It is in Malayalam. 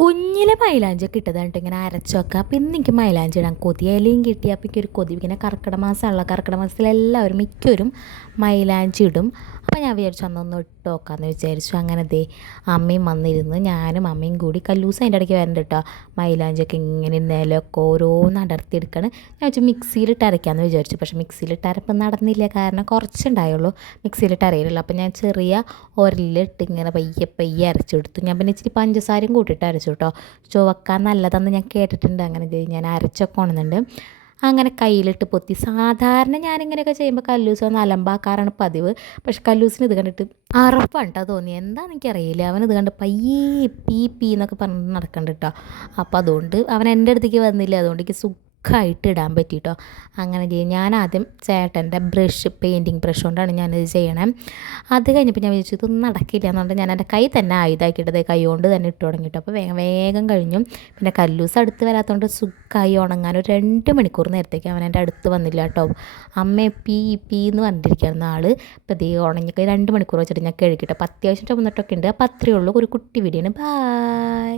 കുഞ്ഞിലെ മൈലാഞ്ചിയൊക്കെ ഇട്ടതായിട്ട് ഇങ്ങനെ അരച്ച് വെക്കുക. അപ്പം ഇന്ന് എനിക്ക് മൈലാഞ്ചി ഇടാൻ കൊതി. ഇലയും കിട്ടി. അപ്പം എനിക്കൊരു കൊതി. ഇങ്ങനെ കർക്കിടക മാസമുള്ള കർക്കിടക മാസത്തിൽ എല്ലാവരും മിക്കവരും മൈലാഞ്ചി ഇടും. അപ്പം ഞാൻ വിചാരിച്ചു അന്നൊന്ന് ഇട്ട് നോക്കാമെന്ന് വിചാരിച്ചു. അങ്ങനെ ദേ അമ്മയും വന്നിരുന്ന് ഞാനും അമ്മയും കൂടി കല്ലൂസ് അതിൻ്റെ ഇടയ്ക്ക് വരണ്ട കേട്ടോ. മൈലാഞ്ചിയൊക്കെ ഇങ്ങനെ നിലമൊക്കെ ഓരോന്ന് അടർത്തിയെടുക്കുകയാണ്. ഞാൻ വെച്ചു മിക്സിയിലിട്ട് അരയ്ക്കാമെന്ന് വിചാരിച്ചു. പക്ഷേ മിക്സിയിലിട്ട് അരപ്പം നടന്നില്ല. കാരണം കുറച്ചുണ്ടായുള്ളൂ മിക്സിയിലിട്ട് അരയില്ല. അപ്പം ഞാൻ ചെറിയ ഒരലിട്ട് ഇങ്ങനെ പയ്യെ പയ്യെ അരച്ചെടുത്തു. ഞാൻ പിന്നെ ഇച്ചിരി പഞ്ചസാരയും കൂട്ടിയിട്ട് അരച്ചു കേട്ടോ. ചുവക്കാൻ നല്ലതെന്ന് ഞാൻ കേട്ടിട്ടുണ്ട്. അങ്ങനെ ഞാൻ അരച്ചൊക്കെ ഉണന്നുണ്ട്. അങ്ങനെ കയ്യിലിട്ട് പൊത്തി. സാധാരണ ഞാനിങ്ങനെയൊക്കെ ചെയ്യുമ്പോൾ കല്ലൂസ് ഒന്ന് അലമ്പാക്കാറാണ് പതിവ്. പക്ഷെ കല്ലൂസിന് ഇത് കണ്ടിട്ട് അറപ്പാണ് കേട്ടോ തോന്നി. എന്താണെന്ന് എനിക്കറിയില്ല. അവൻ ഇത് കണ്ട് പയ്യെ പീ പീ എന്നൊക്കെ പറഞ്ഞ് നടക്കണ്ട കേട്ടോ. അപ്പോൾ അതുകൊണ്ട് അവൻ എൻ്റെ അടുത്തേക്ക് വന്നില്ല. അതുകൊണ്ട് എനിക്ക് സുഖമായിട്ട് ഇടാൻ പറ്റിയിട്ടോ. അങ്ങനെ ചെയ്യും. ഞാൻ ആദ്യം ചേട്ടൻ്റെ ബ്രഷ് പെയിൻറ്റിങ് ബ്രഷ് കൊണ്ടാണ് ഞാനിത് ചെയ്യണേ. അത് കഴിഞ്ഞപ്പോൾ ഞാൻ വിചാരിച്ചു ഇതൊന്നും നടക്കില്ല എന്നുകൊണ്ട് ഞാൻ എൻ്റെ കൈ തന്നെ ആയുധമാക്കിയിട്ടത് കൈ കൊണ്ട് തന്നെ ഇട്ട് തുടങ്ങിയിട്ട്. അപ്പോൾ വേഗം വേഗം കഴിഞ്ഞു. പിന്നെ കല്ലൂസ് അടുത്ത് വരാത്തതുകൊണ്ട് സുഖമായി ഉണങ്ങാൻ ഒരു 2 മണിക്കൂർ നേരത്തേക്ക് അവൻ എൻ്റെ അടുത്ത് വന്നില്ല കേട്ടോ. അമ്മ പീ പീ എന്ന് പറഞ്ഞിരിക്കുന്ന ആൾ ഇപ്പോൾ ദേ ഉണങ്ങി 2 മണിക്കൂർ വെച്ചിട്ട് ഞാൻ കഴുകിയിട്ട്. അപ്പോൾ അത്യാവശ്യം ചുമന്നിട്ടൊക്കെ ഉണ്ട്. അപ്പോൾ അത്രയേ ഉള്ളൂ. ഒരു കുട്ടി വീഡിയോ. ബായ്.